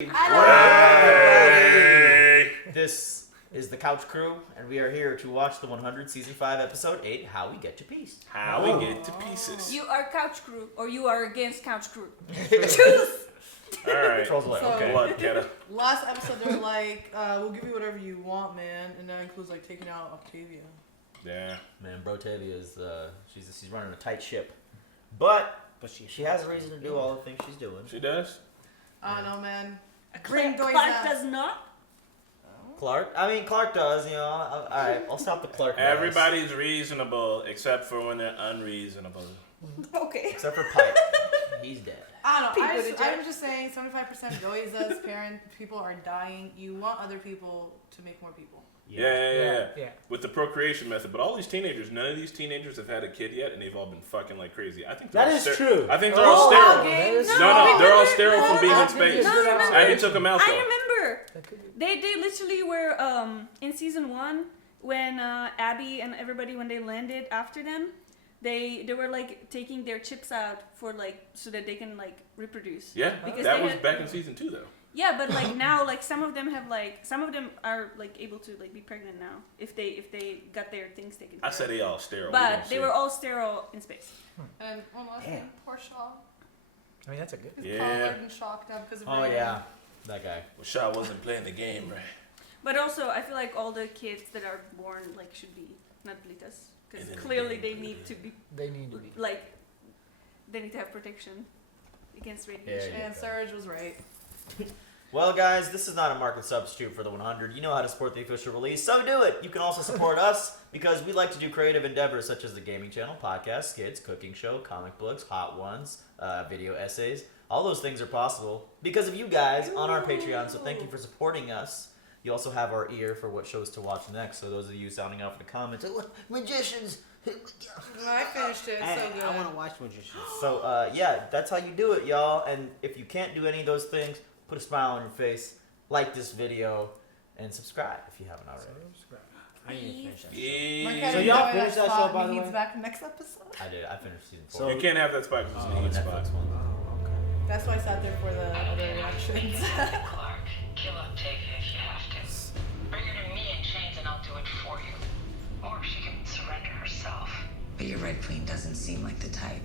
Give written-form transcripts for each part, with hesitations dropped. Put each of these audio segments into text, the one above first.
Hey. This is the Couch Crew, and we are here to watch the 100 Season 5 Episode 8, How We Get to Peace. How we get to pieces. You are Couch Crew, or you are against Couch Crew. Choose! Alright. Trolls away, So- okay. What, Keta? Last episode, they're like, we'll give you whatever you want, man. And that includes, like, taking out Octavia. Yeah. Man, Brotavia is, she's running a tight ship. But she has a reason to do all the things she's doing. She does? I don't know, man. Clark Doy's does not. Clark does, you know. Alright, I'll stop the Clark. Everybody's reasonable except for when they're unreasonable. Okay. Except for Pike. He's dead. I don't know. People I'm just saying 75% Doiza's parent people are dying. You want other people to make more people. Yeah. With the procreation method. But all these teenagers, none of these teenagers have had a kid yet, and they've all been fucking like crazy. I think That is true. I think they're all sterile. No, they're all sterile from being in No, space. remember. I took them out, I though. remember. They literally were in season 1 when Abby and everybody, when they landed after them, they were like taking their chips out for like so that they can like reproduce. Yeah, Because that they was had- back in season 2, though. Yeah, but like now, like some of them are like able to like be pregnant now if they got their things taken care I said they all sterile. But they were all sterile in space. And one last thing, poor Shaw. I mean, that's a good. He's Yeah. collared and shocked up because of Oh, rain. yeah. That guy. Well, Shaw wasn't playing the game, right? But also, I feel like all the kids that are born like should be not Blitas because And then clearly they they need to be They need to be. like they need to have protection against radiation. Yeah. And Surge was right. Well, guys, this is not a market substitute for the 100. You know how to support the official release, so do it. You can also support us because we like to do creative endeavors such as the gaming channel, podcast, skits, cooking show, comic books, hot ones, video essays. All those things are possible because of you guys on our Patreon, so thank you for supporting us. You also have our ear for what shows to watch next, so those of you sounding off in the comments, magicians. I finished it. It's so good. I want to watch Magicians. So, yeah, that's how you do it, y'all. And if you can't do any of those things, put a smile on your face, like this video, and subscribe if you haven't already. I need to finish that. My Yeah. cat So is y'all doing finished that spot show, by and the he way? needs back next episode. I did. I finished season 4. So- You can't have that spot because it's Oh, an the spot. Netflix one. Oh, okay. That's why I sat there for the other reactions. Clark, kill Octavia if you have to. Bring her to me in chains and I'll do it for you. Or she can surrender herself. But your Red Queen doesn't seem like the type.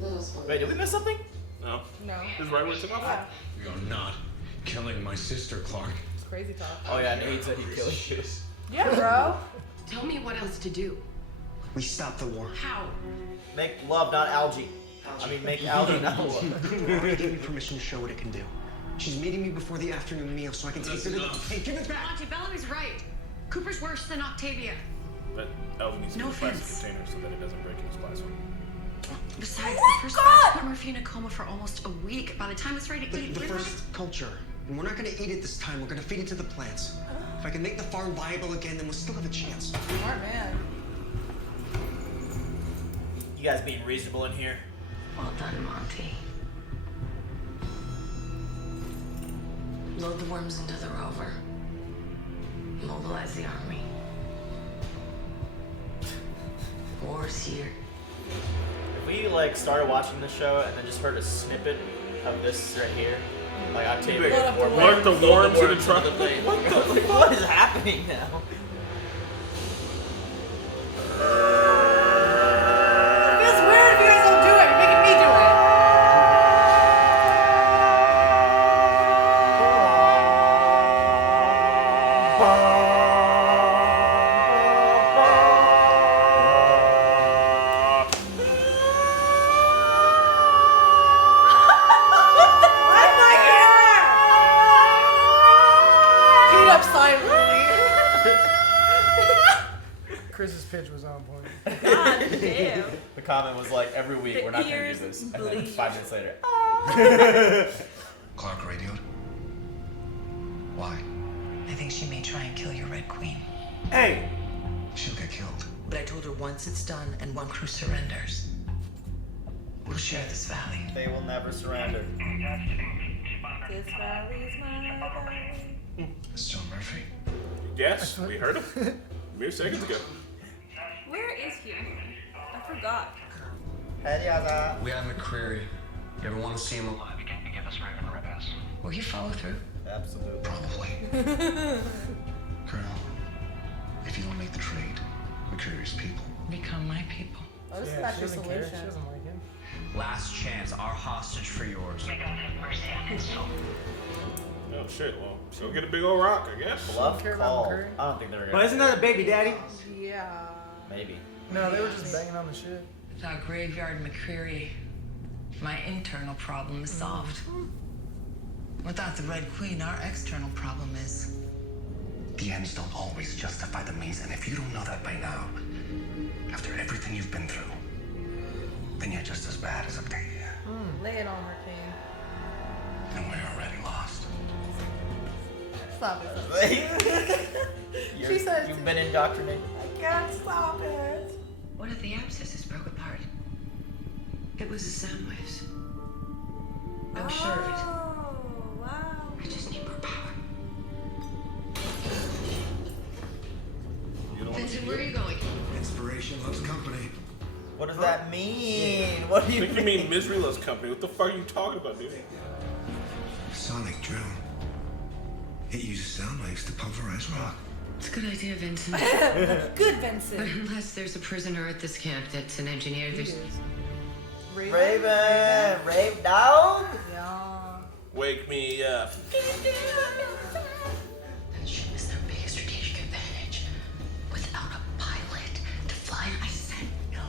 Wait, did we miss something? No. No. This is right where it took off. Yeah, You're not killing my sister, Clark. it's crazy talk. Oh, yeah, Nate said he'd kill you. Yeah, bro. Tell me what else to do. We stopped the war. How? Make love, not algae. I mean, make algae, not love. Already gave me permission to show what it can do. She's meeting me before the afternoon meal so I can taste it. Hey, give it back! Auntie Bellamy's right. Cooper's worse than Octavia. But Elvin needs to No be a plastic offense. container so that it doesn't break in his plasma. Besides, the first batch put Murphy in a coma for almost a week. By the time it's ready to eat, The we're first culture. And we're not gonna eat it this time. We're gonna feed it to the plants. If I can make the farm viable again, then we'll still have a chance. Smart man. You guys being reasonable in here? Well done, Monty. Load the worms into the rover. Mobilize the army. War's here. If we, like, started watching the show and then just heard a snippet of this right here, like Octavia... Load up the Load the worms in the truck. What is happening now? It feels weird if you guys don't do it. You're making me do it. I'm not here. Beat up silently. Chris's pitch was on point. God damn. The comment was like, every week, The we're not going to ears do this. And then bleed. 5 minutes later, Clark radioed. Why? I think she may try and kill your Red Queen. hey! She'll get killed. But I told her once it's done and one crew surrenders, we'll share this valley. They will never surrender. This valley's my valley. It's John Murphy. Yes, we heard him. Mere seconds ago. Where is he? I forgot. Hey, Yaza. We have McCreary. You ever want to see him alive? You can give us Raven Ribas. Will you follow through? Absolutely. Probably. Colonel, if you don't make the trade, we're curious people. Become my people. Oh, this is Yeah, not she your doesn't care. She solution. doesn't like him. Last chance, our hostage for yours. May God have mercy on his soul. Oh shit, well, go get a big old rock, I guess. Bluff care about call. Curry? I don't think they're gonna. Well, isn't that a baby daddy? Yeah. Maybe. No, they were just banging on the shit. Without Graveyard McCreary, my internal problem is solved. Without the Red Queen, our external problem is. The ends don't always justify the means, and if you don't know that by now, after everything you've been through, then you're just as bad as Octavia. Lay it on her, King. And we're already lost. Stop it. She said You've been indoctrinated. I can't stop it. One of the abscesses broke apart. It was the sound waves. I was sure of it. Oh, wow. I just need more power. You don't Vincent, where are you going? Inspiration loves company. What does that mean? What do I you think you mean Misery Loves Company. What the fuck are you talking about, dude? Sonic drill. It uses sound waves to pulverize rock. It's a good idea, Vincent. Good, But Vincent. unless there's a prisoner at this camp that's an engineer, there's. Raven, Rave dog. Yeah. Wake me up. That ship is their biggest strategic advantage. Without a pilot to fly, I said no.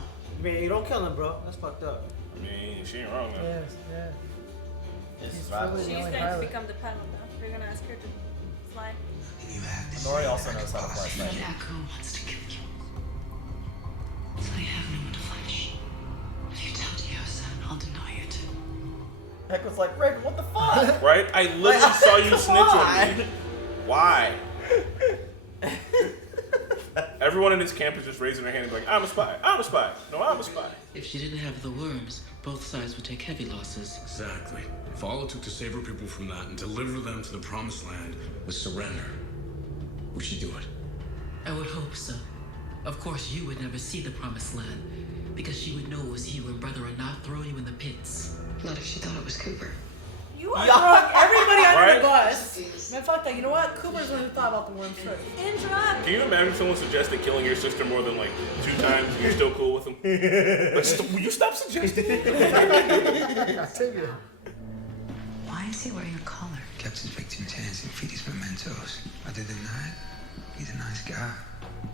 Man, you don't kill him, bro. That's fucked up. I mean, she ain't wrong, though. Yes, yeah. This is He's right. fully- She's only going to pilot. become the pilot now. We're going to ask her to fly. You have this. Nori also knows how to fly But Spider. Echo wants to kill you. So I have no one to flash. If you tell Diosa, I'll deny it. Heck was like, Raven, what the fuck? Right? I literally saw you snitch on me. Why? Everyone in this camp is just raising their hand and be like, I'm a spy. I'm a spy. No, I'm a spy. If she didn't have the worms, both sides would take heavy losses. Exactly. If all it took to save her people from that and deliver them to the promised land was surrender, would she do it? I would hope so. Of course, you would never see the promised land, because she would know it was you and brother would not throw you in the pits. Not if she thought it was Cooper. You are throwing everybody under Right? the bus. Man, fuck that. You know what? Cooper's the one who thought about the worms first. Interrupt. Can you imagine someone suggested killing your sister more than like 2 times and you're still cool with them? Like, will you stop suggesting it? I take it. Why is he wearing a collar? Kept his victims' hands and feet his mementos. Other than that, he's a nice guy.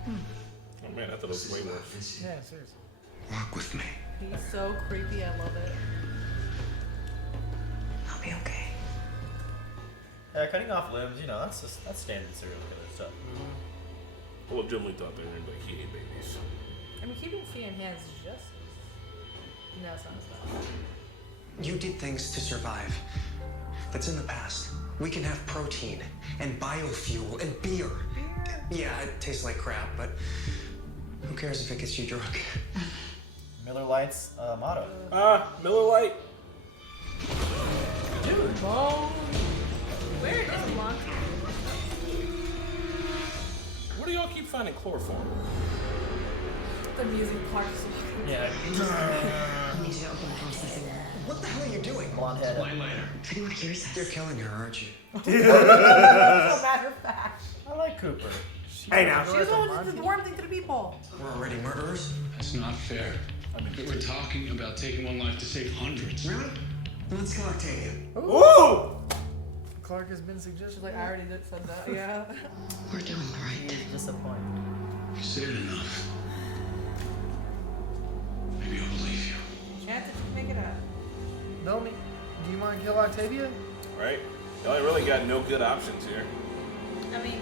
Oh man, I thought it was way worse. Yeah, seriously. Walk with me. He's so creepy. I love it. I'll be okay. Yeah, cutting off limbs, you know, that's standard serial killer stuff. I legitimately thought they were gonna be like, he ate babies. I mean, keeping feet and hands is just. No, it's not stuff. You did things to survive. That's in the past. We can have protein and biofuel and beer. Yeah, it tastes like crap, but who cares if it gets you drunk? Miller Lite's motto. Miller Lite. Dude, bone. Where is Blanc? Where do y'all keep finding chloroform? The music part. Yeah. I need you to open the processing room. What the hell are you doing? Blonde head. If anyone hears us, You're killing her, aren't you? As a matter of fact. I like Cooper. Hey now. She's the one who did the worm thing to the people. We're already murderers? That's not fair. We're talking about taking one life to save hundreds. Really? Then let's kill Octavia. Ooh! Clark has been suggested. She's like, I already did said that. Yeah. we're doing the right thing. Disappointed. You said enough. Maybe I'll believe you. Chance that you make it up. Normie, do you want to kill Octavia? Right? Y'all ain't really got no good options here. I mean,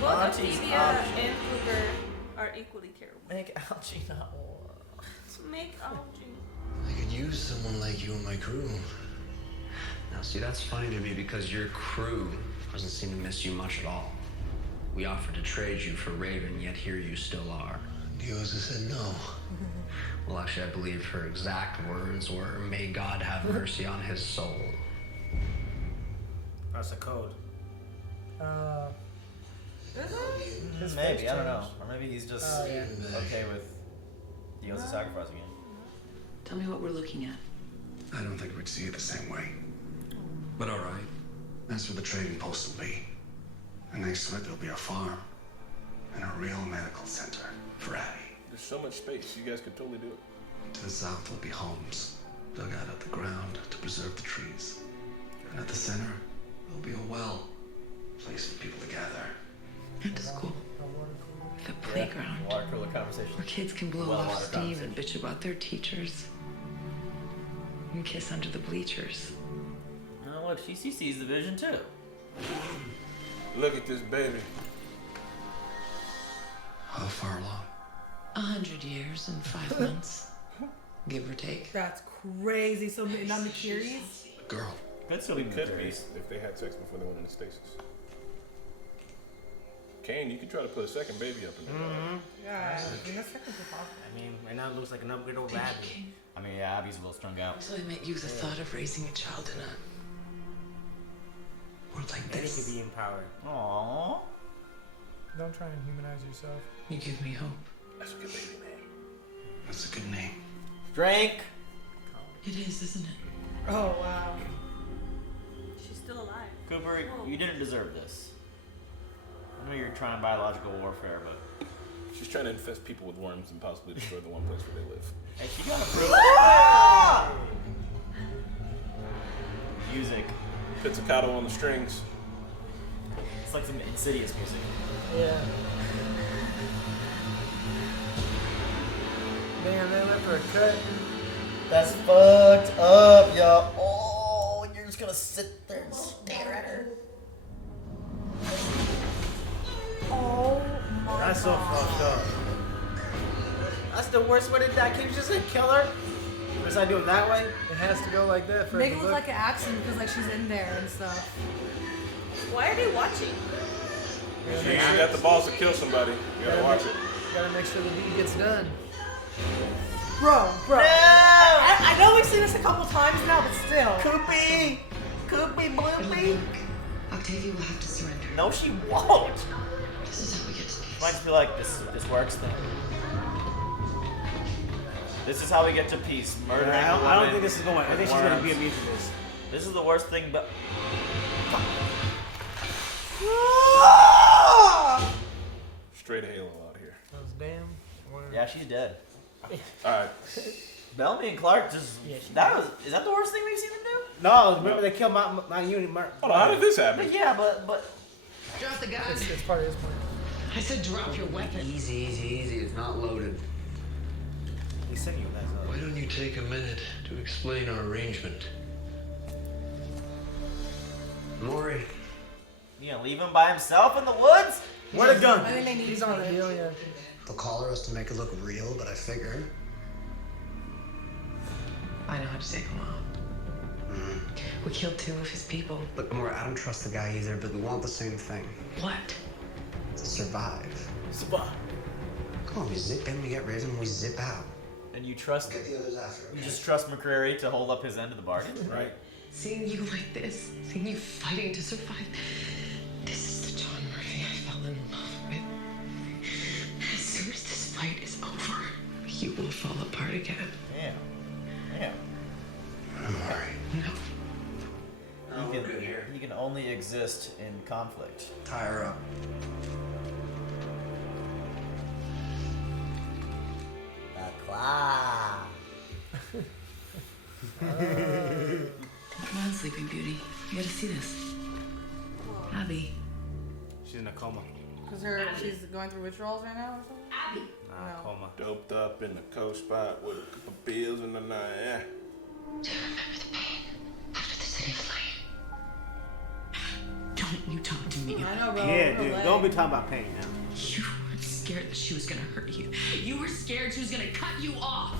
both Auntie's Octavia option. and Cooper are equally terrible. Make Algie not war. So make Algie. I could use someone like you in my crew. Now, see, that's funny to me because your crew doesn't seem to miss you much at all. We offered to trade you for Raven, yet here you still are. Diosa said no. Well, actually, I believe her exact words were, "May God have mercy on his soul." That's a code. His Maybe, face I don't know. changed. Or maybe he's just Yeah. okay with Diosa sacrificing him. Tell me what we're looking at. I don't think we'd see it the same way. But all right. That's where the trading post will be. And next to it, there'll be a farm and a real medical center for Abby. There's so much space. You guys could totally do it. To the south will be homes, dug out of the ground to preserve the trees. And at the center, there'll be a well, a place for people to gather. And a school. The playground. Water cooler conversation. Where kids can blow off steam and bitch about their teachers. And kiss under the bleachers. Oh, look, she sees the vision too. Look at this baby. How far along? 100 years and 5 months. Give or take. That's crazy. So not McCurry's? A girl. Could still It be could be Macquarie's. if they had sex before they went into stasis. Kane, you could try to put a second baby up in there. Yeah, I mean, that's technically possible. I mean, right now it looks like an upgrade over Abby. I mean, yeah, Abby's a little strung out. So I met you the thought of raising a child in a world like And he this. could be empowered. Aww. Don't try and humanize yourself. You give me hope. That's a good baby name. That's a good name. Drink. It is, isn't it? Oh, wow. She's still alive. Cooper, you didn't deserve this. I know you're trying biological warfare, but She's trying to infest people with worms and possibly destroy the one place where they live. hey, she got a proof. Music. Pizzicato on the strings. It's like some Insidious music. Yeah. Man, they left her a cut. That's fucked up, y'all. Oh, you're just gonna sit there and stare at her. Oh my That's so fucked up. That's the worst way to die. Can't you just like kill her? Unless I do it that way, it has to go like that for Make it it to look look. like an accident because like she's in there and stuff. Why are they watching? She got the balls to kill somebody. You gotta watch it. Gotta make sure the deed gets done. Bro. I know we've seen this a couple times now, but still. Koopy! Koopy bloopy! Octavia will have to surrender. No, she won't. This is how we get to peace. Might just be like, this works then. This is how we get to peace. Murdering a woman. I don't think this is going. I think she's gonna be worms. immune to this. This is the worst thing, but Straight Halo out here. Those damn. yeah, she's dead. Alright. Bellamy and Clark just is that the worst thing we've seen them do? No, remember they killed my unit. Hold on, how did this happen? But yeah, but Drop the gun. It's part of his plan. I said drop your weapon. Easy. It's not loaded. He's sending you guys up. Why don't you take a minute to explain our arrangement? Maury, you gonna leave him by himself in the woods? What a gun! I think they need He's to on the switch. hill, yeah. They'll collar us to make it look real, but I figure. I know how to take him off. We killed 2 of his people. look, Maury, I don't trust the guy either, but we want the same thing. What? To survive. Spot. Come on, we zip in, we get Raven, we zip out. And you trust Get the others after. you just trust McCreary to hold up his end of the bargain? Right. Seeing you like this, seeing you fighting to survive, this is the John Murray I fell in love with. As soon as this fight is over, you will fall apart again. Yeah. Yeah. I'm worried. No. He can only exist in conflict. Tie her up. Come on, Sleeping Beauty. You gotta see this. Abby. She's in a coma. Because she's going through withdrawals right now or something? Nah, No. coma. Doped up in the coast spot with a couple bills in the night. Yeah. Do you remember the pain after the city flame? Don't you talk to me I about know, bro. Yeah, Her dude. leg. Don't be talking about pain now. You were scared that she was gonna hurt you. You were scared she was gonna cut you off.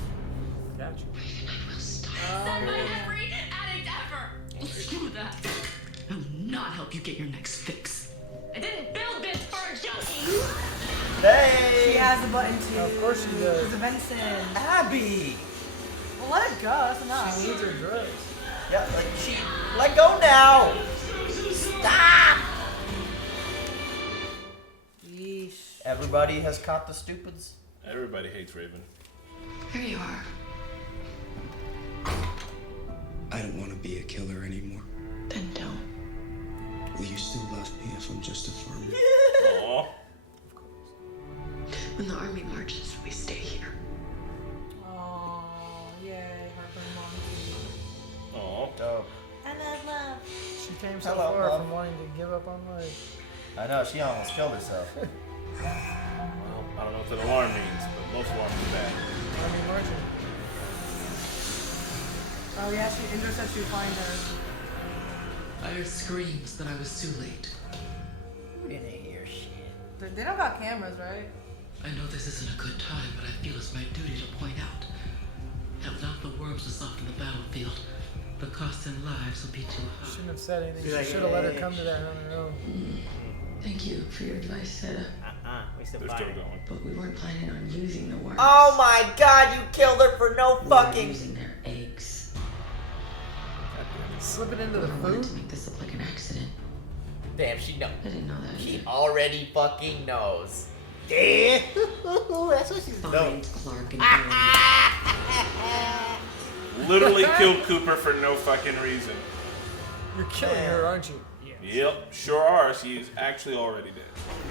Gotcha. I will stop. Send my every addict ever. Screw that. I will not help you get your next fix. I didn't build this for a junkie. She has a button too. Of course she does. It's a Benson. Abby! Well, let it go. That's enough. She needs her drugs. Yeah, like she let go now! Stop! Yeesh. Everybody has caught the stupids. Everybody hates Raven. Here you are. I don't want to be a killer anymore. Then don't. Will you still love me if I'm just a farmer? Aww. When the army marches, we stay here. Oh, yay, Harper Mom. Aww. Dope. I love love. She came so Hello, far love. from wanting to give up on life. I know, she almost killed herself. Well, I don't know what that alarm means, but most alarms are bad. Army marching. Oh yeah, Indra said she would find her. I heard screams, but I was too late. We didn't hear shit. They don't got cameras, right? I know this isn't a good time, but I feel it's my duty to point out. Have not the worms to soften the battlefield, the cost in lives will be too high. Shouldn't have said anything. She like, should have let her come to that on her own. Thank you for your advice, Sarah. We still They're still going. But we weren't planning on using the worms. Oh my god, you killed her for no We were fucking... using their eggs. Slip it into the I wanted food? to make this look like an accident. Damn, she knows. I didn't know that. She either. already fucking knows. Yeah. That's what she's Find Clark and Normie. Literally killed Cooper for no fucking reason. You're killing her, aren't you? Yep, sure are. She's actually already dead.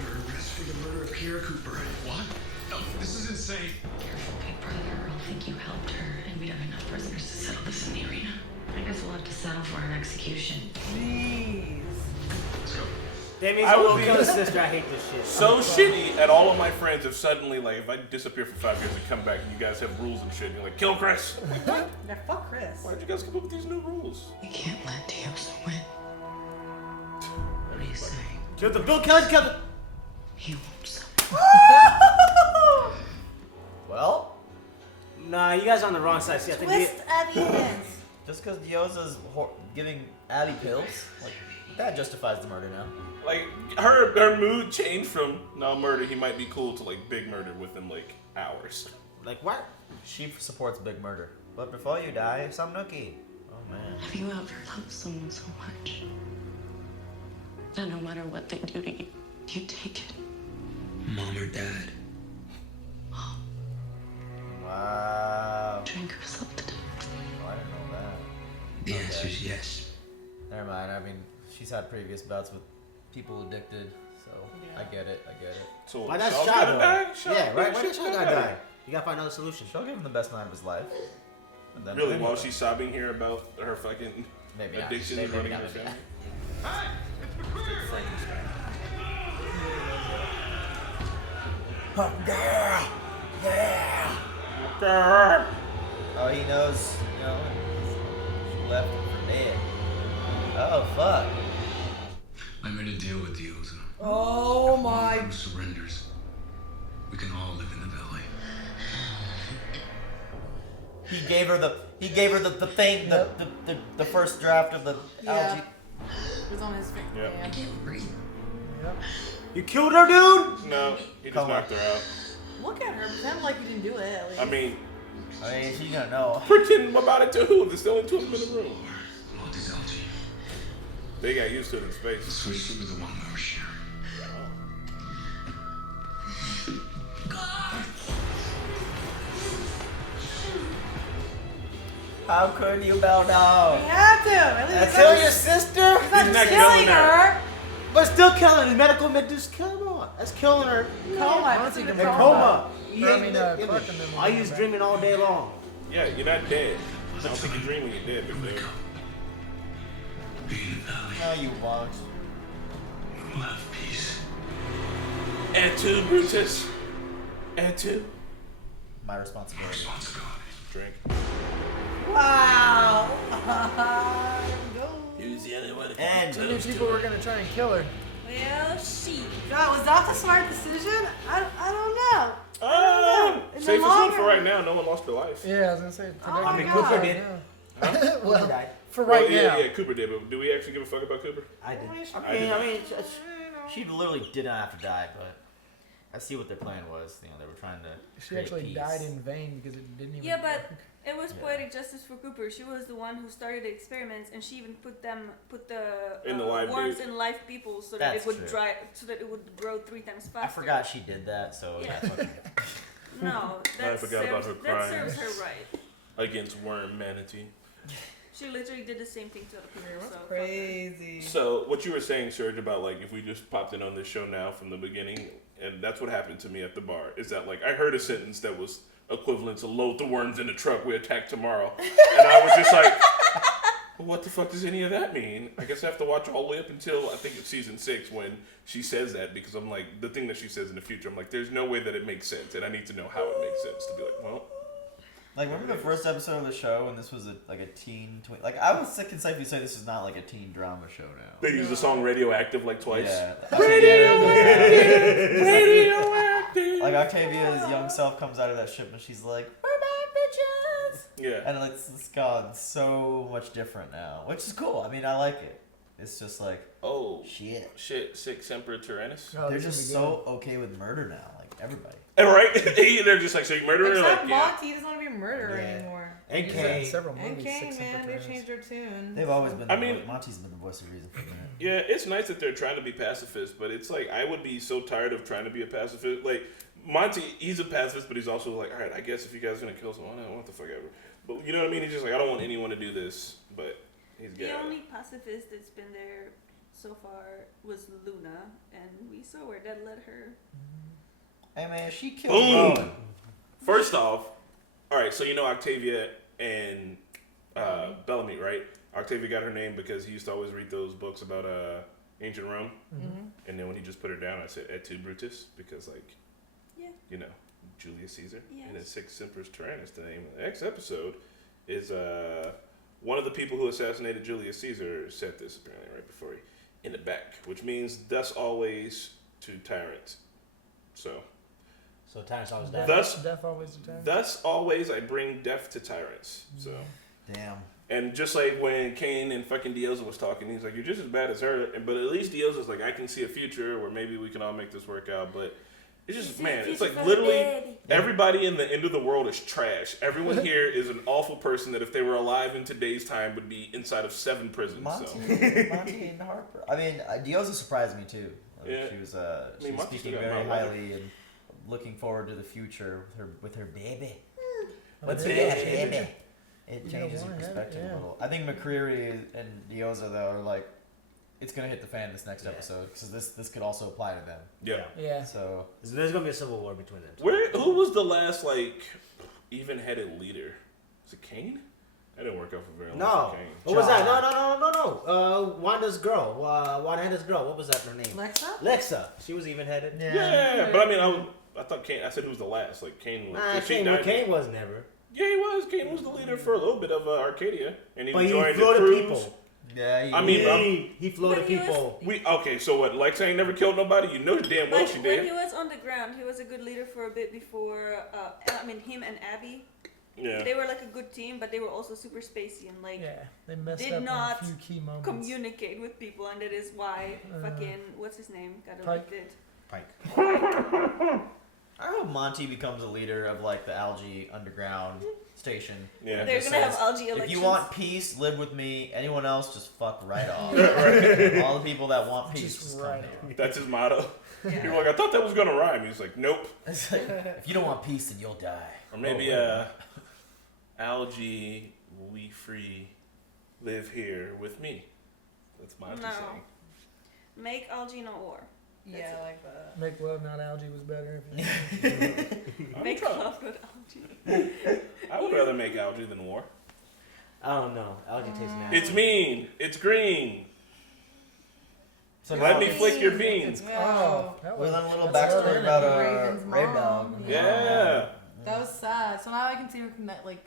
You're arrested for the murder of Kara Cooper. What? No, this is insane. Careful, big brother. I'll think you helped her, and we'd have enough prisoners to settle this in the arena. I guess we'll have to settle for an execution. Jeez. Let's go. That means I I would will be kill the sister. I hate this shit. So shitty at all of my friends if suddenly, like, if I disappear for 5 years and come back and you guys have rules and shit, and you're like, kill Chris. Yeah, fuck Chris. Why'd you guys come up with these new rules? We can't let Teosa win. What are you saying? Kill the Bill Kelly. Kill the. He won't suffer. Well, Nah, you guys are on the wrong side. See, I think we. Twist Abby hands. just because Diosa's giving Abby pills, like, that justifies the murder now. Like, her mood changed from, no, murder, he might be cool, to, like, big murder within, like, hours. Like what? She supports big murder. But before you die, some nookie. Oh man. Have you ever loved someone so much that no matter what they do to you, you take it? Mom or dad? Wow. Drink yourself to death. Oh, I didn't know that. The Okay. answer is yes. Never mind. I mean, she's had previous bouts with people addicted, so I get it. I get it. So, Why that Shaw's shot gonna though? die? Shaw- Yeah, right. Why shit's that shot gonna gotta die. die? You gotta find another solution. She'll give him the best night of his life. And then Really, while she's sobbing here about her fucking Maybe not. addiction Maybe running not, her maybe family. Oh, he knows, you know, she left him for dead. Oh, fuck. I made a deal with Diosa. Oh my. Who surrenders? We can all live in the valley. He gave her the thing, the first draft of the algae. It was on his face. Yep. I can't breathe. Yep. You killed her, dude. No, he just Come on. knocked her out. Look at her. Pretend like you didn't do it. At least. I mean, She's gonna know. pretend about it to who? There's still only 2 of them in the room. All these algae. They got used to it in space. Switched it with the one we were sharing. How could you bow down? We had to. At least Kill your sister. He's not He's not killing killing her. her. But still killing her. Medical medicine. Come on. That's killing her. Coma. It's in a In coma. coma. Clark and them I use dreaming all day long. Yeah, you're not dead. I don't think you dream when you're dead, but Wake up. Be in the valley. No, you won't. We'll have peace. Et tu, Brutus? Et tu? My responsibility. Responsibility. Drink. Wow. Go. Who's the other one? And You knew people were gonna try and kill her. Well, she. God, was that the smart decision? I don't know. In the Safe as long for run. right now. No one lost their life. Yeah, I was gonna say. Oh my I mean, God. Cooper did. Well, died. for right yeah, now. Yeah, Cooper did, but do we actually give a fuck about Cooper? I did. I mean, she literally did not have to die, but I see what their plan was. You know, they were trying to. She create actually peace. died in vain because it didn't even. Yeah, but it was Yeah. poetic justice for Cooper. She was the one who started the experiments, and she even put the In the live worms bait. in live people so that That's it would true. dry, so that it would grow 3 times faster. I forgot she did that, so Yeah. fucking- No, that I forgot about serves, her that crying. serves her right. Against worm manatee. She literally did the same thing to other people. So Crazy. So what you were saying, Serge, about like if we just popped in on this show now from the beginning, and that's what happened to me at the bar, is that like I heard a sentence that was equivalent to load the worms in the truck, we attack tomorrow. And I was just like, well, what the fuck does any of that mean? I guess I have to watch all the way up until I think it's season 6 when she says that, because I'm like, the thing that she says in the future, I'm like, there's no way that it makes sense, and I need to know how it makes sense to be like, well. Like, remember the first episode of the show, and this was like a teen... Like, I was sick and safe to say this is not like a teen drama show now. They use the song Radioactive like twice. Yeah. Radioactive! Radioactive! Like, Octavia's young self comes out of that ship, and she's like, we're back, bitches! Yeah. And it's gone so much different now, which is cool. I mean, I like it. It's just like, oh, shit. Sic Semper Tyrannis. They're just so okay with murder now, like, everybody. Right? They're just like, so you murder her? Except Like, Monty doesn't want to be a murderer anymore. And Kane. And Kane, man, they changed their tune. They've always been. Monty's been the voice of reason for that. Yeah, it's nice that they're trying to be pacifist, but it's like I would be so tired of trying to be a pacifist. Like Monty, he's a pacifist, but he's also like, all right, I guess if you guys are gonna kill someone, I don't want the fuck ever. But you know what I mean? He's just like, I don't want anyone to do this, but he's got. The only pacifist that's been there so far was Luna, and we saw where that led her. Hey man, she killed Boom. First off, all right, so you know Octavia and Bellamy, right? Octavia got her name because he used to always read those books about ancient Rome, and then when he just put her down, I said Et tu Brutus, because like, you know, Julius Caesar, and then Sic Semper Tyrannis. The name of the next episode is one of the people who assassinated Julius Caesar said this apparently right before he in the back, which means thus always to tyrants. So tyrants always die. Death always to tyrants. Thus always I bring death to tyrants. So damn. And just like when Kane and fucking Dioza was talking, he's like, you're just as bad as her. But at least Dioza's like, I can see a future where maybe we can all make this work out. But it's just, man, it's like literally everybody in the end of the world is trash. Everyone here is an awful person that if they were alive in today's time would be inside of 7 prisons. Monty and Harper. I mean, Dioza surprised me too. Like, she was speaking very highly and looking forward to the future with her baby. What's baby? It changes your perspective a little. I think McCreary and Dioza though are like, it's gonna hit the fan this next episode because this could also apply to them. Yeah. So there's gonna be a civil war between them. Who was the last like even-headed leader? Was it Kane? That didn't work out for very long. No. What was that? No. Wanda's girl. Wanda-Headed's girl. What was that her name? Lexa. She was even-headed. Yeah, but I mean, I thought Kane. I said who was the last. Like Kane was. Kane was never. Yeah, he was. Kane was the leader for a little bit of Arcadia, and he joined the crews. People. Yeah, he floated people. So what? Lexa ain't never killed nobody. You know damn well she did. When he was on the ground, he was a good leader for a bit before. Him and Abby. Yeah. They were like a good team, but they were also super spacey and like they messed did up not on a few key moments. Communicate with people, and that is why fucking what's his name got elected. Pike. I hope Monty becomes a leader of like the algae underground station. Yeah, they're gonna have algae elections. If you want peace, live with me. Anyone else, just fuck right off. All the people that want peace, just come here. That's his motto. People are like, I thought that was gonna rhyme. He's like, nope. It's like, if you don't want peace, then you'll die. Or maybe algae, we free, live here with me. That's Monty saying. Make algae, not war. Yeah, I like that. Make love, not algae was better. Make love, not algae. I would rather make algae than war. I don't know. Algae tastes nasty. It's mean. It's green. So let me flick your beans. With a little backstory about Raven's mom. Yeah. That was sad. So now I can see her connect, like,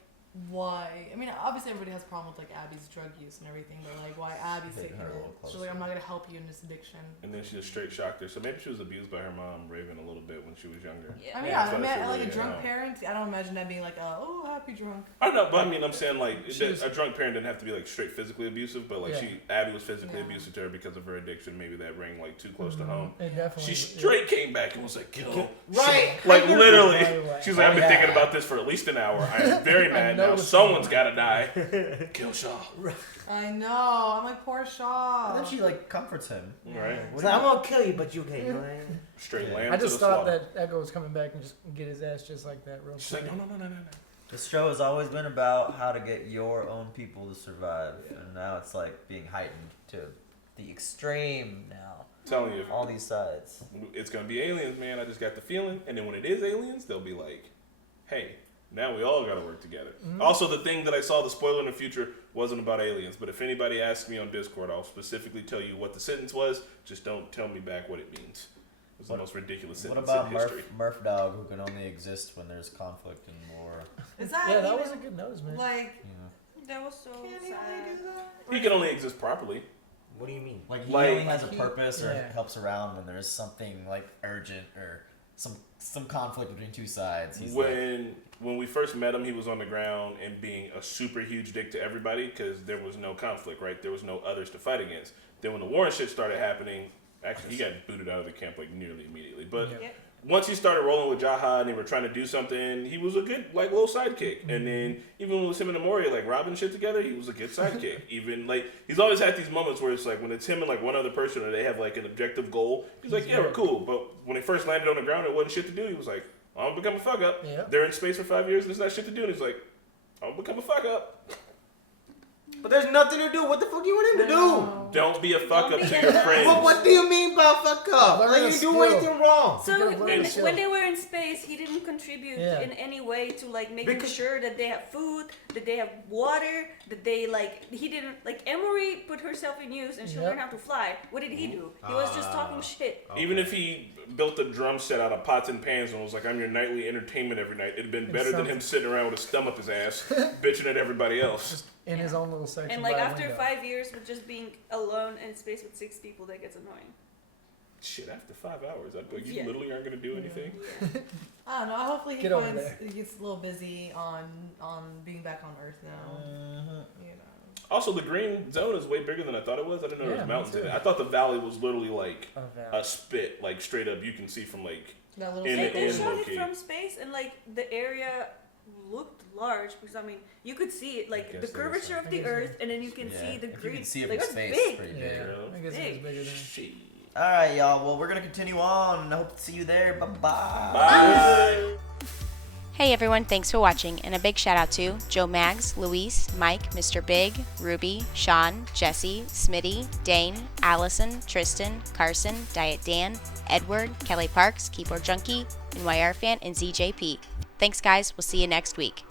why. I mean, obviously everybody has a problem with, like, Abby's drug use and everything, but, like, why Abby's taking her. She's like, I'm not going to help you in this addiction. And then she just straight shocked her. So maybe she was abused by her mom, Raven, a little bit when she was younger. Yeah. I mean, like a drunk parent, I don't imagine that being like, happy drunk. I don't know, but I mean, I'm saying, like, a drunk parent didn't have to be, like, straight physically abusive, but, like, Abby was physically abusive to her because of her addiction. Maybe that rang, like, too close to home. She straight came back and was like, kill. Right. Like, literally. She's like, I've been thinking about this for at least an hour. I'm very mad now. Someone's got to die. Kill Shaw. I know. I'm like, poor Shaw. And then she, like, comforts him. Right. It's like, I'm going to kill you, but you can't. Straight land. I just thought that Echo was coming back and just get his ass just like that real quick. She's like, no. This show has always been about how to get your own people to survive, and now it's like being heightened to the extreme now. I'm telling you, all these sides. It's gonna be aliens, man. I just got the feeling. And then when it is aliens, they'll be like, "Hey, now we all gotta work together." Mm-hmm. Also, the thing that I saw, the spoiler in the future, wasn't about aliens. But if anybody asks me on Discord, I'll specifically tell you what the sentence was. Just don't tell me back what it means. It was the most ridiculous sentence in history. Murph Dog, who can only exist when there's conflict and war? Is that yeah, that was a good nose, man. Like, that was so sad. He can only exist properly. What do you mean? Like, he only has a purpose or helps around when there's something, like, urgent or some conflict between two sides. He's when we first met him, he was on the ground and being a super huge dick to everybody because there was no conflict, right? There was no others to fight against. Then when the war and shit started happening, actually, he got booted out of the camp, like, nearly immediately. But once he started rolling with Jaha and they were trying to do something, he was a good, like, little sidekick. Mm-hmm. And then even when it was him and Amoria, like, robbing shit together, he was a good sidekick. Even, like, he's always had these moments where it's like, when it's him and, like, one other person or they have, like, an objective goal, he's like, yeah, we're cool. But when they first landed on the ground, there wasn't shit to do. He was like, I'm gonna become a fuck up. Yeah. They're in space for 5 years and there's not shit to do. And he's like, I'm gonna become a fuck up. But there's nothing to do. What the fuck do you want him to do? Don't be a fuck up to your friends. But what do you mean by fuck up? Like, you do anything wrong. So when they were in space, he didn't contribute in any way to like making sure that they have food, that they have water, that they like. He didn't like. Emory put herself in use and she learned how to fly. What did he do? He was just talking shit. Okay. Even if he built a drum set out of pots and pans and was like, "I'm your nightly entertainment every night," it'd been better than him sitting around with his thumb up his ass, bitching at everybody else. Just in his own little section. And like after 5 years with just being alone in space with 6 people, that gets annoying. Shit, after 5 hours, I'd be like, you literally aren't gonna do anything. Yeah. I don't know. Hopefully he gets a little busy on being back on Earth now. Mm-hmm. You know. Also, the green zone is way bigger than I thought it was. I didn't know there was mountains in it. I thought the valley was literally like a spit, like straight up. You can see from like that little. They showed it from space, and like the area looked large because I mean you could see it like the curvature of the Earth, and then you can see the green. You can see it like, from space. Big. Pretty big. I guess it was bigger than. All right, y'all. Well, we're gonna continue on. I hope to see you there. Bye-bye. Bye. Hey everyone, thanks for watching, and a big shout out to Joe Mags, Luis, Mike, Mr. Big, Ruby, Sean, Jesse, Smitty, Dane, Allison, Tristan, Carson, Diet Dan, Edward, Kelly Parks, Keyboard Junkie, NYR Fan, and ZJP. Thanks guys, we'll see you next week.